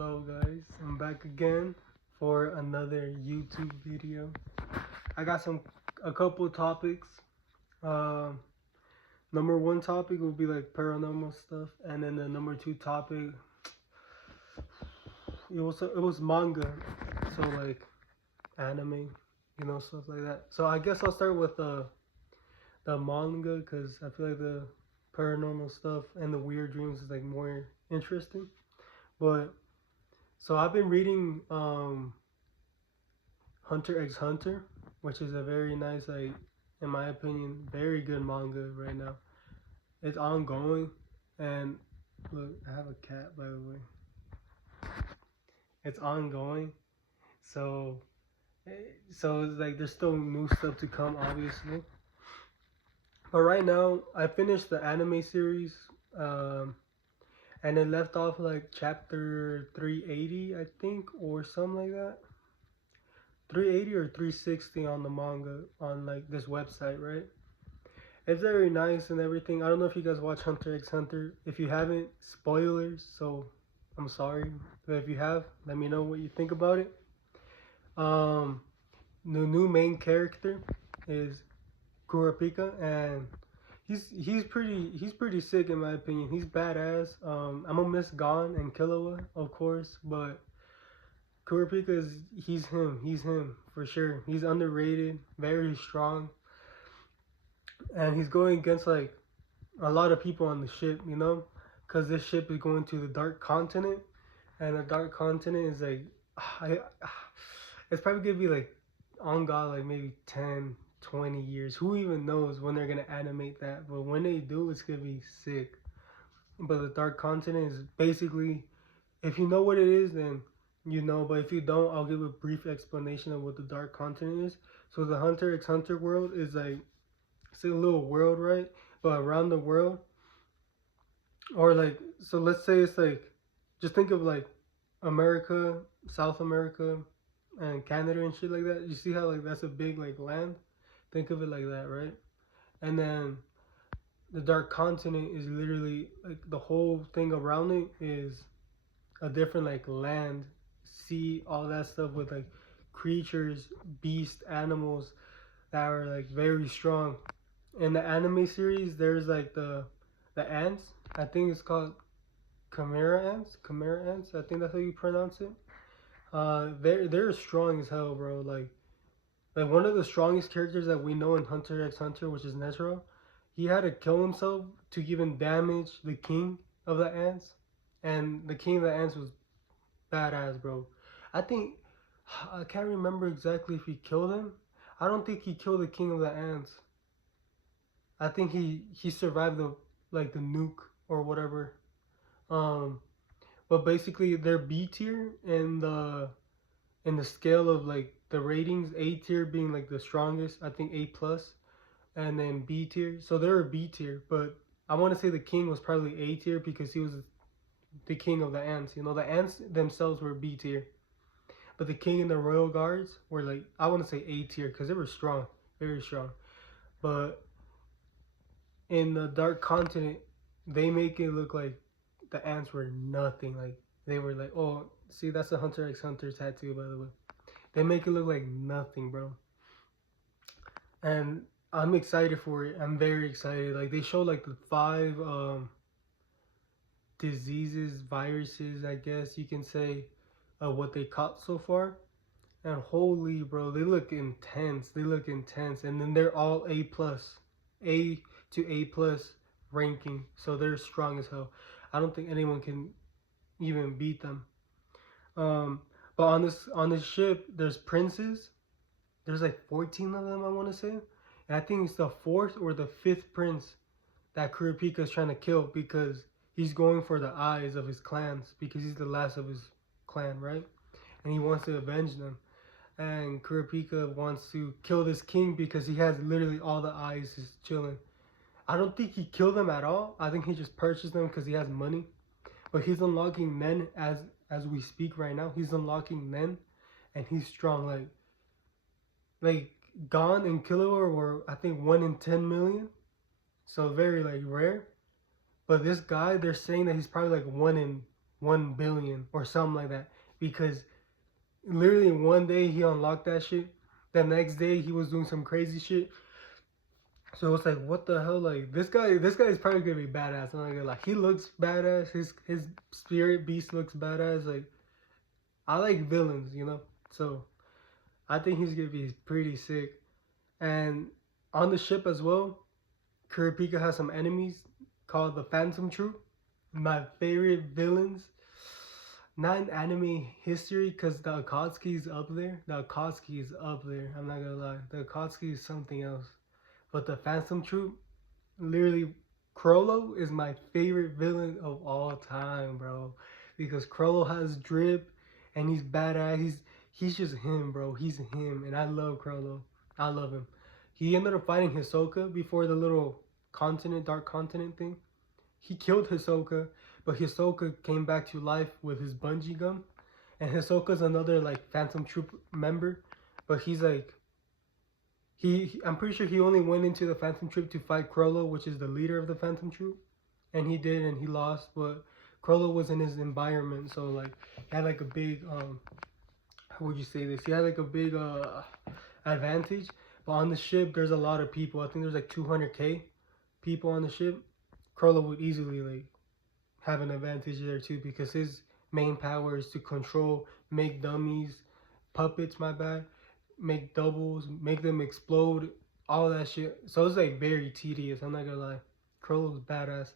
Hello guys, I'm back again for another YouTube video. I got a couple topics. Um, Number one topic will be like paranormal stuff, and then the number two topic it was manga, so like anime, stuff like that. So I guess I'll start with the manga because I feel like the paranormal stuff and the weird dreams is like more interesting. But so I've been reading Hunter x Hunter, which is a very nice, like, in my opinion, very good manga right now. It's ongoing, and look, I have a cat, by the way. It's ongoing, so so it's like there's still new stuff to come, obviously. But right now, I finished the anime series, and it left off like chapter 380, I think, or something like that. 380 or 360 on the manga on like this website, right? It's very nice and everything. I don't know if you guys watch Hunter x Hunter. If you haven't, spoilers, so I'm sorry. But if you have, let me know what you think about it. Um, the new main character is Kurapika, and he's pretty sick in my opinion. He's badass. I'm gonna miss Gon and Killua, of course, but Kurapika he's him for sure. He's underrated, very strong, and he's going against like a lot of people on the ship, because this ship is going to the Dark Continent, and the Dark Continent is like, I, it's probably gonna be like on God, like maybe 10, 20 years. Who even knows when they're gonna animate that? But when they do, it's gonna be sick. But the Dark Continent is basically, if you know what it is, then you know. But if you don't, I'll give a brief explanation of what the Dark Continent is. So the Hunter x Hunter world is like, it's a little world, right? But around the world, or like, so let's say it's like, just think of like America, South America, and Canada and shit like that. You see how like that's a big like land? Think of it like that, right? And then the Dark Continent is literally like the whole thing around it is a different like land, sea, all that stuff with like creatures, beasts, animals that are like very strong. In the anime series, there's like the ants. I think it's called Chimera ants. Chimera ants. I think that's how you pronounce it. They're strong as hell, bro. Like one of the strongest characters that we know in Hunter x Hunter, which is Netero, he had to kill himself to even damage the king of the ants, and the king of the ants was badass, bro. I think I can't remember exactly if he killed him. I don't think he killed the king of the ants. I think he survived the nuke or whatever. Um, but basically they're B tier in the scale of like the ratings. A tier being like the strongest, I think A plus, and then B tier. So they're a B tier, but I want to say the king was probably A tier because he was the king of the ants. The ants themselves were B tier, but the king and the royal guards were like, I want to say A tier because they were strong, very strong. But in the Dark Continent, they make it look like the ants were nothing. Like they were like, oh, see, that's the Hunter x Hunter tattoo, by the way. They make it look like nothing, bro. And I'm excited for it. I'm very excited. Like they show like the 5 diseases, viruses, I guess you can say, what they caught so far. And holy, bro, they look intense. They look intense. And then they're all A plus, A to A plus ranking. So they're strong as hell. I don't think anyone can even beat them. But on this ship, there's princes. There's like 14 of them, I want to say. And I think it's the 4th or the 5th prince that Kurapika is trying to kill because he's going for the eyes of his clans because he's the last of his clan, right? And he wants to avenge them. And Kurapika wants to kill this king because he has literally all the eyes just chilling. I don't think he killed them at all. I think he just purchased them because he has money. But he's unlocking Nen as we speak right now. He's unlocking Nen, and he's strong. Like Gon and Killua were, I think, 1 in 10 million, so very like rare. But this guy, they're saying that he's probably like 1 in 1 billion or something like that. Because literally one day he unlocked that shit. The next day he was doing some crazy shit. So it's like, what the hell? Like this guy is probably gonna be badass. I'm not gonna lie. He looks badass. His spirit beast looks badass. Like I like villains, you know. So I think he's gonna be pretty sick. And on the ship as well, Kurapika has some enemies called the Phantom Troop. My favorite villains, not in anime history, because the Akatsuki is up there. The Akatsuki is up there. I'm not gonna lie. The Akatsuki is something else. But the Phantom Troop, literally, Crollo is my favorite villain of all time, bro. Because Crollo has drip, and he's badass. He's just him, bro. He's him, and I love Crollo. I love him. He ended up fighting Hisoka before the little continent, dark continent thing. He killed Hisoka, but Hisoka came back to life with his bungee gum. And Hisoka's another like Phantom Troop member, but he's like I'm pretty sure he only went into the Phantom Troop to fight Crollo, which is the leader of the Phantom Troop, and he did, and he lost. But Crollo was in his environment, so like he had like a big how would you say this? He had like a big advantage. But on the ship, there's a lot of people. I think there's like 200k people on the ship. Crollo would easily like have an advantage there too, because his main power is to control, make dummies, puppets, my bad, make doubles, make them explode, all that shit. So it's like very tedious, I'm not gonna lie. Crollo's badass.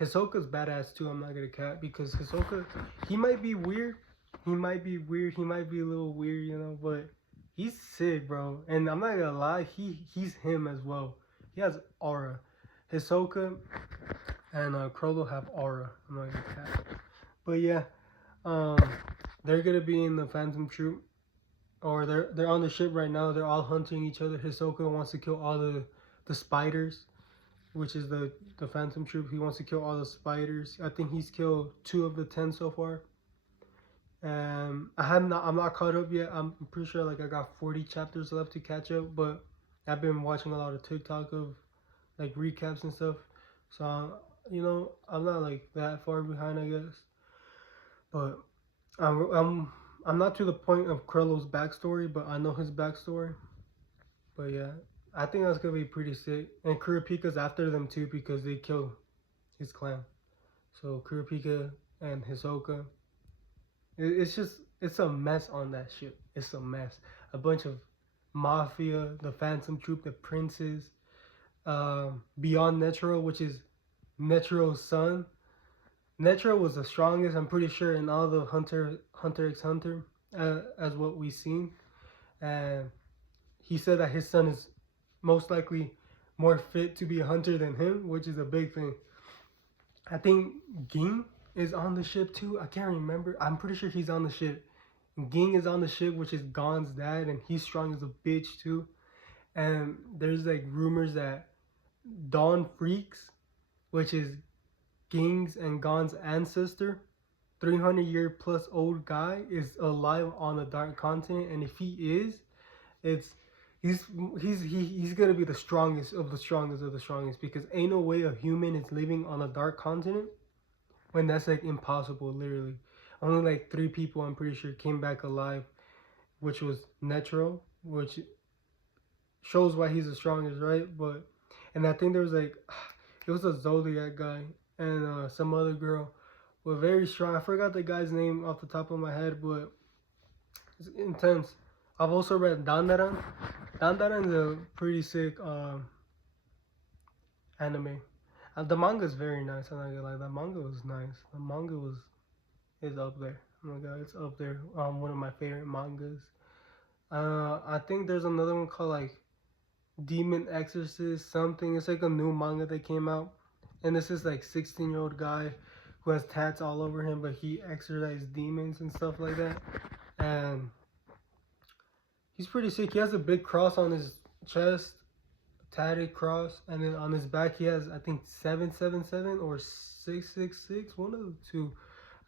Hisoka's badass too, I'm not gonna cap, because Hisoka, he might be weird, he might be weird, he might be a little weird, you know, but he's sick, bro. And I'm not gonna lie, he's him as well. He has aura. Hisoka and Crollo have aura. I'm not gonna cap. But yeah, um, they're gonna be in the Phantom Troop, or they're on the ship right now. They're all hunting each other. Hisoka wants to kill all the spiders, which is the Phantom Troop. He wants to kill all the spiders. I think he's killed 2 of the 10 so far. I'm not caught up yet. I'm pretty sure like I got 40 chapters left to catch up, but I've been watching a lot of TikTok of like recaps and stuff. So you know, I'm not like that far behind, I guess. But I'm not to the point of Krillow's backstory, but I know his backstory. But yeah, I think that's gonna be pretty sick. And Kurapika's after them too, because they killed his clan. So Kurapika and Hisoka, it's a mess on that ship. It's a mess. A bunch of mafia, the Phantom Troop, the princes, beyond Netero, which is Netero's son. Netero was the strongest, I'm pretty sure, in all the Hunter x Hunter, as what we've seen. And he said that his son is most likely more fit to be a hunter than him, which is a big thing. I think Ging is on the ship too. I can't remember. I'm pretty sure he's on the ship. Ging is on the ship, which is Gon's dad, and he's strong as a bitch too. And there's like rumors that Dawn Freaks, which is Ging's and Gon's ancestor, 300-year plus old guy, is alive on the dark continent. And if he is, he's gonna be the strongest of the strongest of the strongest, because ain't no way a human is living on a dark continent when that's like impossible. Literally, only like 3 people, I'm pretty sure, came back alive, which was Netero, which shows why he's the strongest, right? But and I think there was like it was a Zodiac guy and some other girl were very strong. I forgot the guy's name off the top of my head, but it's intense. I've also read Dandaran. Dandaran is a pretty sick anime. The manga is very nice. I'm not gonna lie, the manga was nice. The manga is up there. Oh my god, it's up there. One of my favorite mangas. I think there's another one called like Demon Exorcist something. It's like a new manga that came out, and this is like 16-year-old guy who has tats all over him, but he exorcises demons and stuff like that. And he's pretty sick. He has a big cross on his chest, tatted cross, and then on his back he has, I think, 777 or 666, one of the two.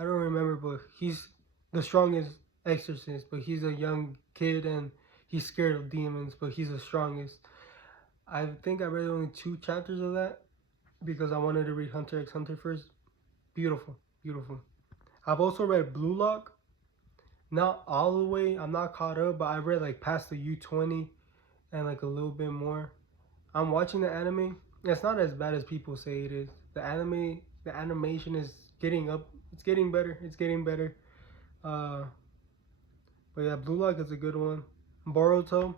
I don't remember, but he's the strongest exorcist. But he's a young kid and he's scared of demons, but he's the strongest. I think I read only 2 chapters of that because I wanted to read Hunter x Hunter first. Beautiful, beautiful. I've also read Blue Lock. Not all the way. I'm not caught up, but I read like past the U20 and like a little bit more. I'm watching the anime. It's not as bad as people say it is. The animation is getting up. It's getting better. It's getting better. Uh, but yeah, Blue Lock is a good one. Boruto.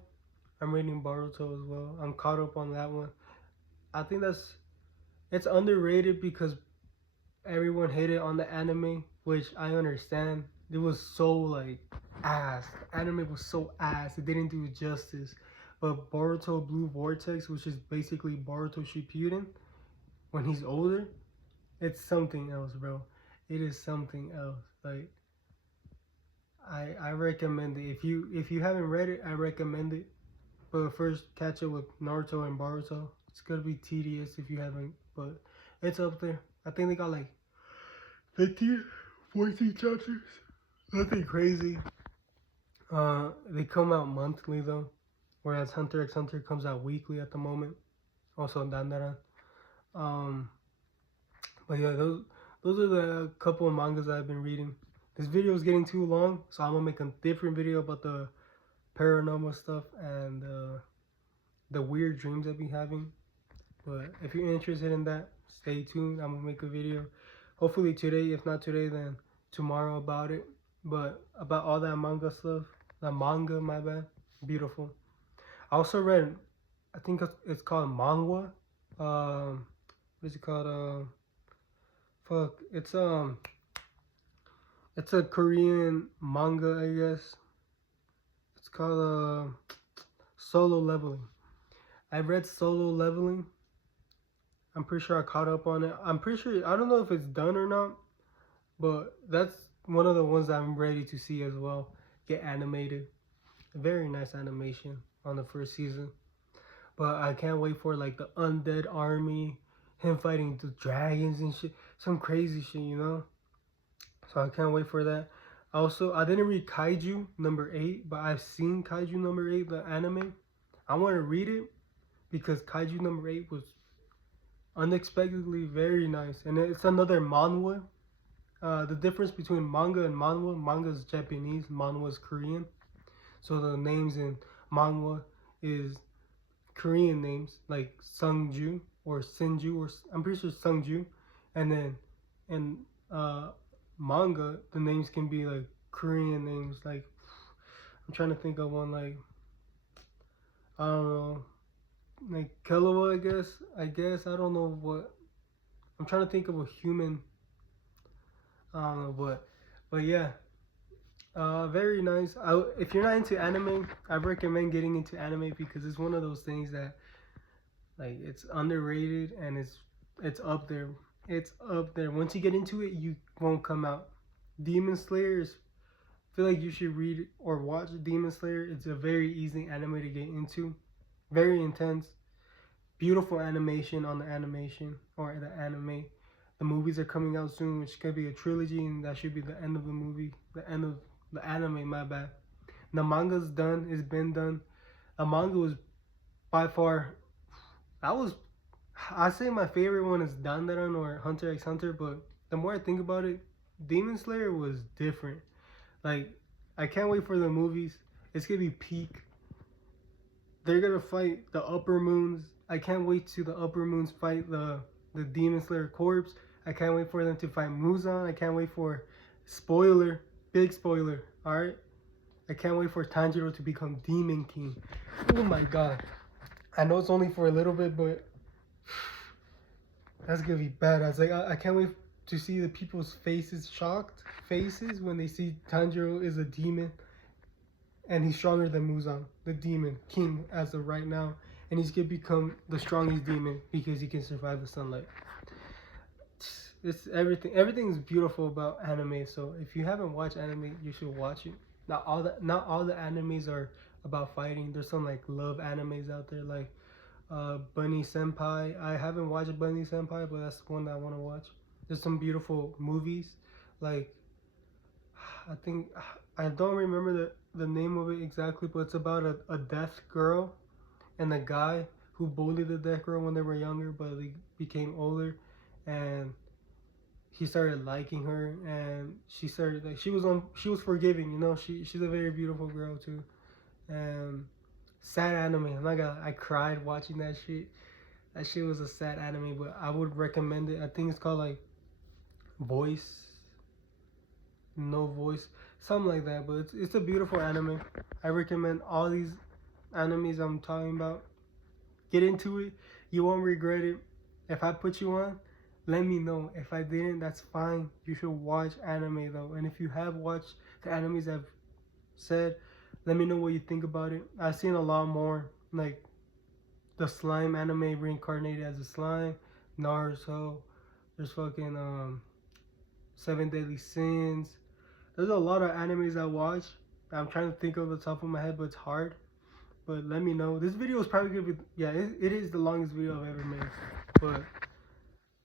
I'm reading Boruto as well. I'm caught up on that one. I think it's underrated because everyone hated on the anime, which I understand. It was so like ass. The anime was so ass. It didn't do it justice. But Boruto Blue Vortex, which is basically Boruto Shippuden when he's older, it's something else, bro. It is something else. Like I recommend it. If you haven't read it, I recommend it. But first catch it with Naruto and Boruto. It's gonna be tedious if you haven't, but it's up there. I think they got like 15, 14 chapters. Nothing crazy. They come out monthly though, whereas Hunter x Hunter comes out weekly at the moment. Also Dandaran. Um, but yeah, those are the couple of mangas that I've been reading. This video is getting too long, so I'm gonna make a different video about the paranormal stuff and the weird dreams I've been having. But if you're interested in that, stay tuned. I'm gonna make a video. Hopefully today, if not today, then tomorrow about it. But about all that manga stuff, the manga, my bad, beautiful. I also read, I think it's called Manwa. What is it called? Fuck, it's a Korean manga, I guess. It's called Solo Leveling. I read Solo Leveling. I'm pretty sure I caught up on it. I'm pretty sure, I don't know if it's done or not, but that's one of the ones that I'm ready to see as well. Get animated. A very nice animation on the first season. But I can't wait for like the undead army, him fighting the dragons and shit. Some crazy shit, you know? So I can't wait for that. Also, I didn't read Kaiju number 8, but I've seen Kaiju number 8, the anime. I want to read it because Kaiju number 8 was unexpectedly very nice. And it's another manhwa. The difference between manga and manhwa, manga is Japanese, manhwa is Korean. So the names in manhwa is Korean names like Sungju or Sinju, or I'm pretty sure Sungju. And then in manga, the names can be like Korean names. Like I'm trying to think of one, like I don't know, like Killua. I guess I don't know what. I'm trying to think of a human. I don't know what, but yeah, very nice. If you're not into anime, I recommend getting into anime because it's one of those things that like it's underrated and it's up there. It's up there. Once you get into it, you won't come out. Demon Slayer is. I feel like you should read or watch Demon Slayer. It's a very easy anime to get into. Very intense. Beautiful animation on the animation or the anime. The movies are coming out soon, which could be a trilogy, and that should be the end of the movie. The end of the anime, my bad. The manga's done. It's been done. The manga was by far. That was. I say my favorite one is Dandaran or Hunter x Hunter, but the more I think about it, Demon Slayer was different. Like, I can't wait for the movies. It's gonna be peak. They're gonna fight the Upper Moons. I can't wait to the Upper Moons fight the Demon Slayer corpse. I can't wait for them to fight Muzan. I can't wait for spoiler, big spoiler. All right, I can't wait for Tanjiro to become Demon King. Oh my god! I know it's only for a little bit, but that's gonna be badass. Like I can't wait to see the people's faces, shocked faces when they see Tanjiro is a demon, and he's stronger than Muzan, the demon king as of right now, and he's gonna become the strongest demon because he can survive the sunlight. It's everything. Everything is beautiful about anime. So if you haven't watched anime, you should watch it. Not all the animes are about fighting. There's some like love animes out there, like Bunny Senpai. I haven't watched Bunny Senpai, but that's one that I want to watch. There's some beautiful movies, like I think I don't remember the name of it exactly, but it's about a deaf girl and a guy who bullied the deaf girl when they were younger, but they became older, and he started liking her, and she started like she was forgiving. You know, she's a very beautiful girl too. And sad anime. I'm not gonna. I cried watching that shit. That shit was a sad anime, but I would recommend it. I think it's called like Voice, No Voice, something like that. But it's a beautiful anime. I recommend all these animes I'm talking about. Get into it. You won't regret it. If I put you on, let me know. If I didn't, that's fine. You should watch anime though. And if you have watched the animes I've said, let me know what you think about it. I've seen a lot more, like the slime anime reincarnated as a slime, Naruto. There's fucking Seven Deadly Sins. There's a lot of animes I watch. I'm trying to think of the top of my head, but it's hard. But let me know. This video is probably gonna be, yeah, it is the longest video I've ever made. But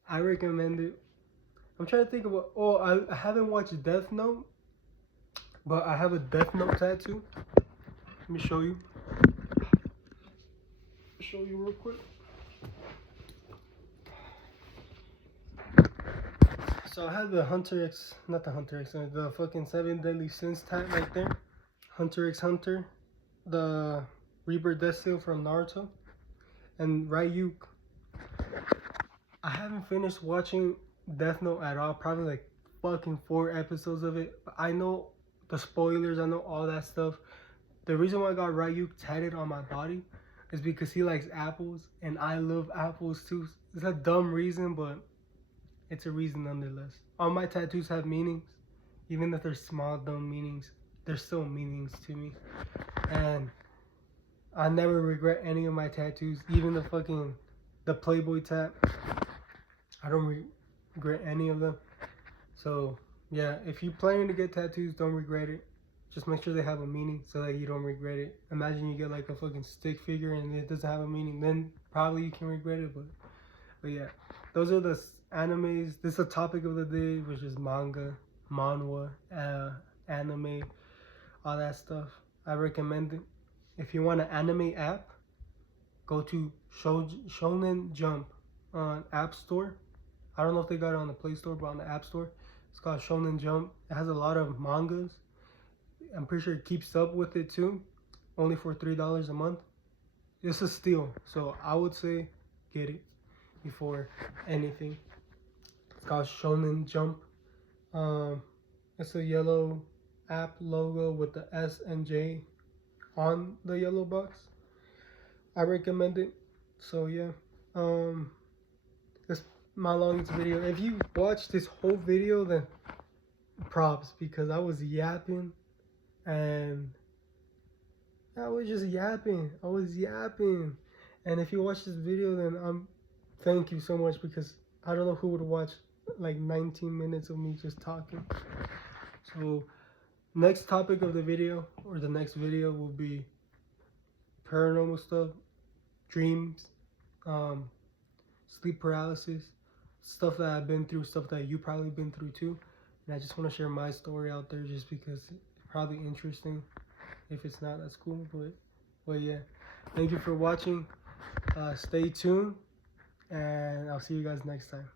I recommend it. I'm trying to think about, oh, I haven't watched Death Note, but I have a Death Note tattoo. Let me show you. Show you real quick. So I have the Hunter X, not the Hunter X, the fucking Seven Deadly Sins tat right there. Hunter X Hunter, the Rebirth Death Seal from Naruto, and Ryuk. I haven't finished watching Death Note at all. Probably like fucking 4 episodes of it. But I know the spoilers. I know all that stuff. The reason why I got Ryuk tatted on my body is because he likes apples, and I love apples too. It's a dumb reason, but it's a reason nonetheless. All my tattoos have meanings, even if they're small, dumb meanings. They're still meanings to me, and I never regret any of my tattoos, even the Playboy tat. I don't regret any of them. So yeah, if you're planning to get tattoos, don't regret it. Just make sure they have a meaning so that you don't regret it. Imagine you get like a fucking stick figure and it doesn't have a meaning, then probably you can regret it. But yeah, those are the animes. This is the topic of the day, which is manga, manhwa, anime, all that stuff. I recommend it. If you want an anime app, go to Shonen Jump on App Store. I don't know if they got it on the Play Store, but on the App Store, it's called Shonen Jump. It has a lot of mangas. I'm pretty sure it keeps up with it too, only for $3 a month. It's a steal, so I would say get it before anything. It's called Shonen Jump. It's a yellow app logo with the S and J on the yellow box. I recommend it. So yeah, this is my longest video. If you watched this whole video, then props, because I was yapping, and I was just yapping. And if you watch this video, then thank you so much, because I don't know who would watch like 19 minutes of me just talking. So next topic of the video, or the next video, will be paranormal stuff, dreams, sleep paralysis, stuff that I've been through, stuff that you probably been through too. And I just want to share my story out there, just because it's probably interesting. If it's not, that's cool. But yeah, thank you for watching. Stay tuned, and I'll see you guys next time.